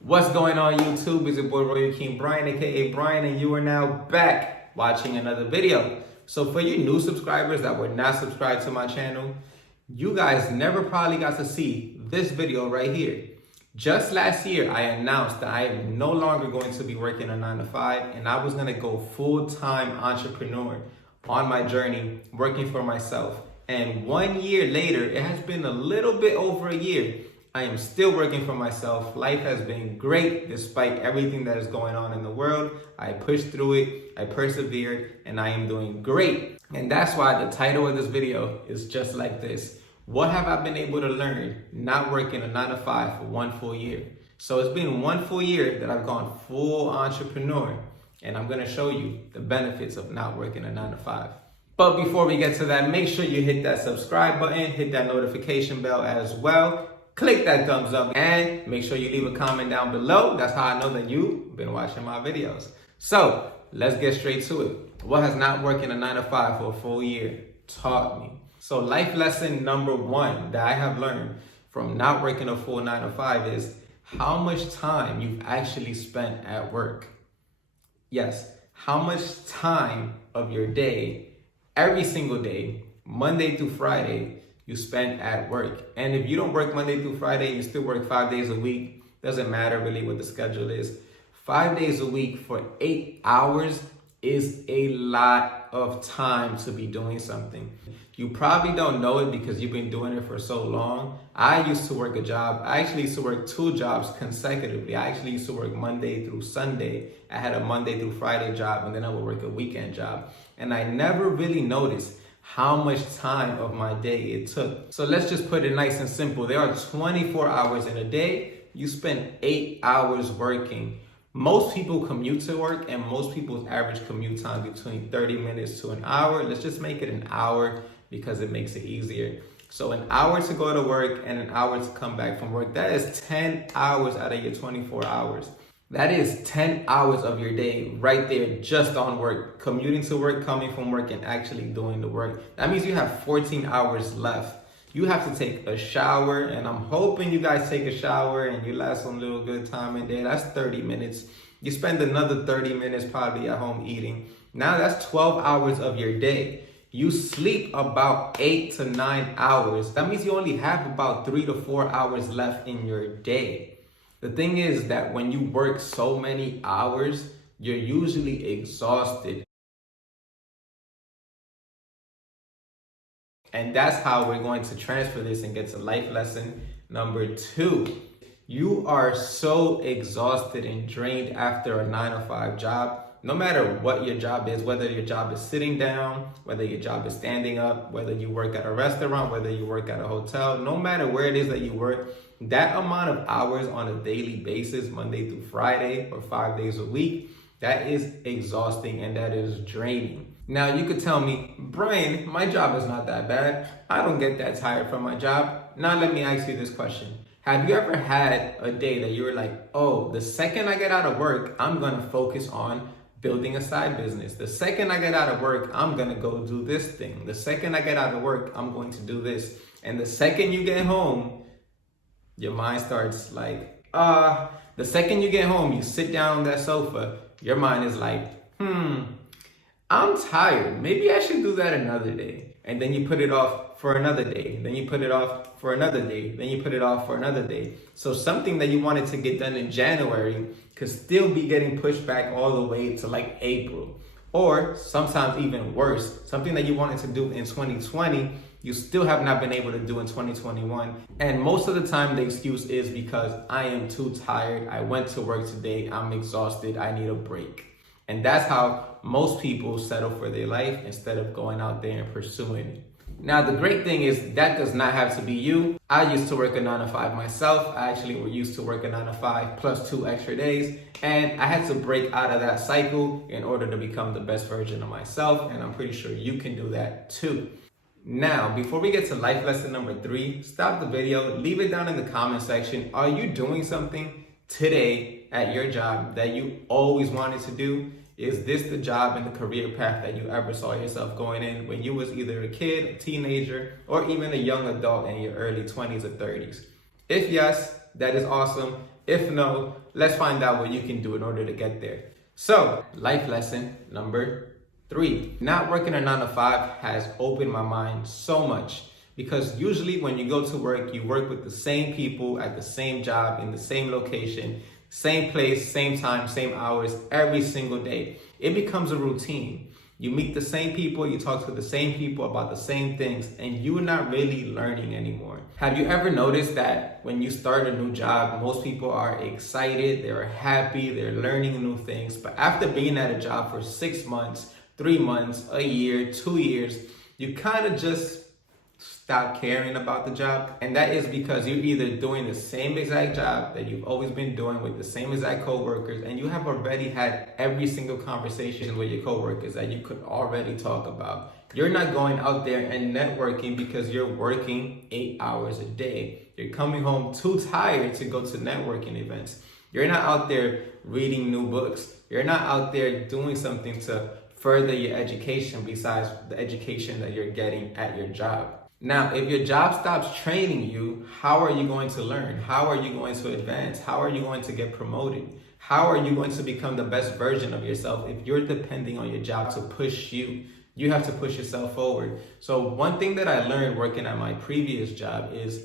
What's going on YouTube? It's your boy Royal King Brian, aka Brian, and you are now back watching another video. So for you new subscribers that were not subscribed to my channel, you guys never probably got to see this video right here. Just last year, I announced that I am no longer going to be working a 9 to 5, and I was gonna go full-time entrepreneur on my journey, working for myself. And 1 year later, it has been a little bit over a year, I am still working for myself. Life has been great despite everything that is going on in the world. I pushed through it, I persevered, and I am doing great. And that's why the title of this video is just like this. What have I been able to learn not working a 9 to 5 for 1 full year? So it's been 1 full year that I've gone full entrepreneur, and I'm gonna show you the benefits of not working a 9 to 5. But before we get to that, make sure you hit that subscribe button, hit that notification bell as well. Click that thumbs up and make sure you leave a comment down below. That's how I know that you've been watching my videos. So let's get straight to it. What has not working a 9 to 5 for a full year taught me? So life lesson number 1 that I have learned from not working a full 9 to 5 is how much time you've actually spent at work. Yes, how much time of your day, every single day, Monday through Friday, you spend at work. And if you don't work Monday through Friday, you still work 5 days a week. Doesn't matter really what the schedule is. 5 days a week for 8 hours is a lot of time to be doing something. You probably don't know it because you've been doing it for so long. I used to work a job. I actually used to work 2 jobs consecutively. I actually used to work Monday through Sunday. I had a Monday through Friday job, and then I would work a weekend job. And I never really noticed how much time of my day it took. So let's just put it nice and simple. There are 24 hours in a day. You spend 8 hours working. Most people commute to work, and most people's average commute time between 30 minutes to an hour. Let's just make it an hour because it makes it easier. So an hour to go to work and an hour to come back from work. That is 10 hours out of your 24 hours. That is 10 hours of your day right there just on work, commuting to work, coming from work, and actually doing the work. That means you have 14 hours left. You have to take a shower, and I'm hoping you guys take a shower and you last some little good time in there. That's 30 minutes. You spend another 30 minutes probably at home eating. Now that's 12 hours of your day. You sleep about 8 to 9 hours. That means you only have about 3 to 4 hours left in your day. The thing is that when you work so many hours, you're usually exhausted. And that's how we're going to transfer this and get to life lesson number 2. You are so exhausted and drained after a 9 to 5 job. No matter what your job is, whether your job is sitting down, whether your job is standing up, whether you work at a restaurant, whether you work at a hotel, no matter where it is that you work, that amount of hours on a daily basis, Monday through Friday or 5 days a week, that is exhausting and that is draining. Now you could tell me, Brian, my job is not that bad. I don't get that tired from my job. Now let me ask you this question. Have you ever had a day that you were like, oh, the second I get out of work, I'm gonna focus on building a side business. The second I get out of work, I'm gonna go do this thing. The second I get out of work, I'm going to do this. And the second you get home, your mind starts like, the second you get home, you sit down on that sofa, your mind is like, I'm tired. Maybe I should do that another day. And then you put it off for another day. Then you put it off for another day. Then you put it off for another day. So something that you wanted to get done in January could still be getting pushed back all the way to like April. Or sometimes even worse, something that you wanted to do in 2020, you still have not been able to do in 2021. And most of the time the excuse is because I am too tired. I went to work today. I'm exhausted. I need a break. And that's how most people settle for their life instead of going out there and pursuing it. Now, the great thing is that does not have to be you. I used to work a 9 to 5 myself. I actually used to work a 9 to 5 plus 2 extra days. And I had to break out of that cycle in order to become the best version of myself. And I'm pretty sure you can do that too. Now, before we get to life lesson number 3, stop the video, leave it down in the comment section. Are you doing something today at your job that you always wanted to do? Is this the job and the career path that you ever saw yourself going in when you was either a kid, a teenager, or even a young adult in your early 20s or 30s? If yes, that is awesome. If no, let's find out what you can do in order to get there. So, life lesson number 3. Not working a 9 to 5 has opened my mind so much, because usually when you go to work, you work with the same people at the same job in the same location, same place, same time, same hours, every single day. It becomes a routine. You meet the same people, you talk to the same people about the same things, and you're not really learning anymore. Have you ever noticed that when you start a new job, most people are excited, they're happy, they're learning new things, but after being at a job for 6 months, 3 months, a year, 2 years, you kind of just stop caring about the job. And that is because you're either doing the same exact job that you've always been doing with the same exact coworkers, and you have already had every single conversation with your coworkers that you could already talk about. You're not going out there and networking because you're working 8 hours a day. You're coming home too tired to go to networking events. You're not out there reading new books. You're not out there doing something to further your education besides the education that you're getting at your job. Now, if your job stops training you, how are you going to learn? How are you going to advance? How are you going to get promoted? How are you going to become the best version of yourself if you're depending on your job to push you? You have to push yourself forward. So one thing that I learned working at my previous job is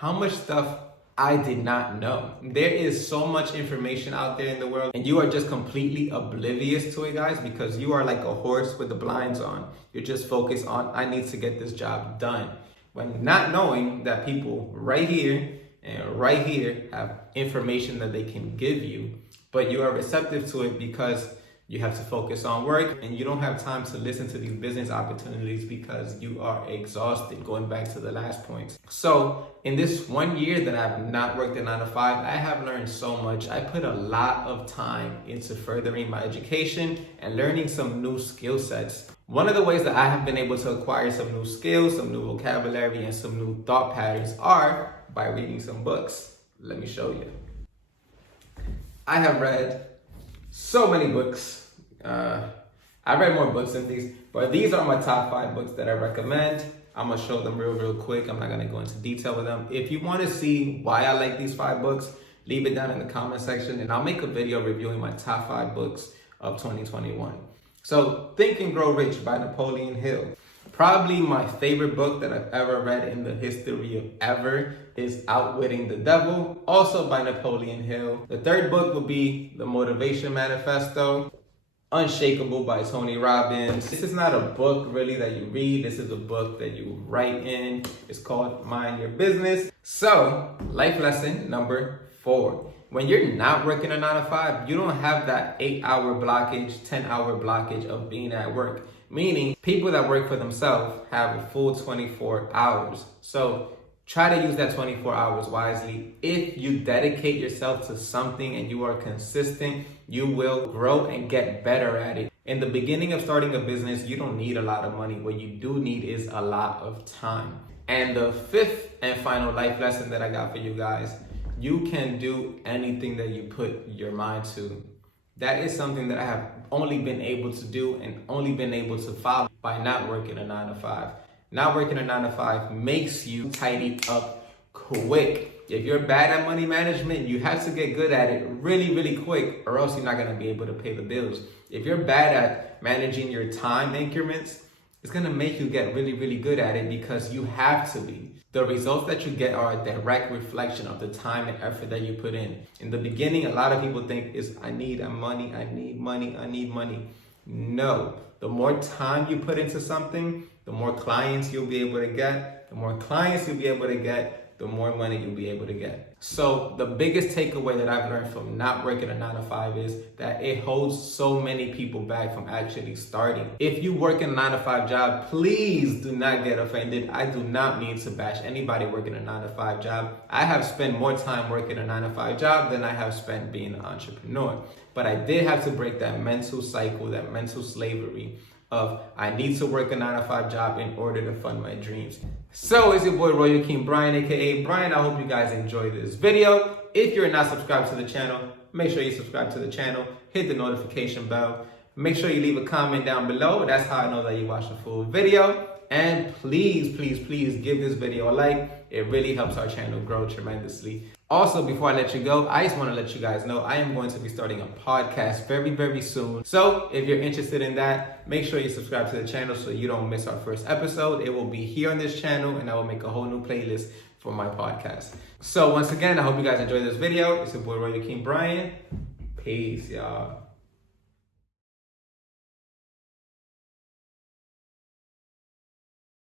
how much stuff I did not know. There is so much information out there in the world, and you are just completely oblivious to it, guys, because you are like a horse with the blinds on. You're just focused on, I need to get this job done, when not knowing that people right here and right here have information that they can give you, but you are receptive to it because you have to focus on work, and you don't have time to listen to these business opportunities because you are exhausted, going back to the last point. So in this 1 year that I've not worked a 9 to 5, I have learned so much. I put a lot of time into furthering my education and learning some new skill sets. One of the ways that I have been able to acquire some new skills, some new vocabulary, and some new thought patterns are by reading some books. Let me show you. I have read so many books. I read more books than these, but these are my top 5 books that I recommend. I'm gonna show them real quick. I'm not gonna go into detail with them. If you wanna see why I like these 5 books, leave it down in the comment section, and I'll make a video reviewing my top 5 books of 2021. So, Think and Grow Rich by Napoleon Hill. Probably my favorite book that I've ever read in the history of ever is Outwitting the Devil, also by Napoleon Hill. The third book will be The Motivation Manifesto, Unshakable by Tony Robbins. This is not a book really that you read. This is a book that you write in. It's called Mind Your Business. So, life lesson number 4. When you're not working a 9 to 5, you don't have that 8-hour blockage, 10-hour blockage of being at work. Meaning, people that work for themselves have a full 24 hours. So, try to use that 24 hours wisely. If you dedicate yourself to something and you are consistent, you will grow and get better at it. In the beginning of starting a business, you don't need a lot of money. What you do need is a lot of time. And the 5th and final life lesson that I got for you guys, you can do anything that you put your mind to. That is something that I have only been able to do and only been able to follow by not working a 9 to 5. Not working a 9 to 5 makes you tidy up quick. If you're bad at money management, you have to get good at it really quick, or else you're not going to be able to pay the bills. If you're bad at managing your time increments, it's going to make you get really good at it because you have to be. The results that you get are a direct reflection of the time and effort that you put in. In the beginning, a lot of people think I need money. No. The more time you put into something, the more clients you'll be able to get. The more clients you'll be able to get, the more money you'll be able to get. So the biggest takeaway that I've learned from not working a 9 to 5 is that it holds so many people back from actually starting. If you work in a 9 to 5 job, please do not get offended. I do not mean to bash anybody working a 9 to 5 job. I have spent more time working a 9 to 5 job than I have spent being an entrepreneur. But I did have to break that mental cycle, that mental slavery of I need to work a 9 to 5 job in order to fund my dreams. So it's your boy Royal King Brian, aka Brian. I hope you guys enjoyed this video. If you're not subscribed to the channel, make sure you subscribe to the channel, hit the notification bell, make sure you leave a comment down below. That's how I know that you watched the full video. And please give this video a like. It really helps our channel grow tremendously. Also, before I let you go, I just want to let you guys know I am going to be starting a podcast very, very soon. So if you're interested in that, make sure you subscribe to the channel so you don't miss our first episode. It will be here on this channel, and I will make a whole new playlist for my podcast. So once again, I hope you guys enjoyed this video. It's your boy Royal King Brian. Peace, y'all.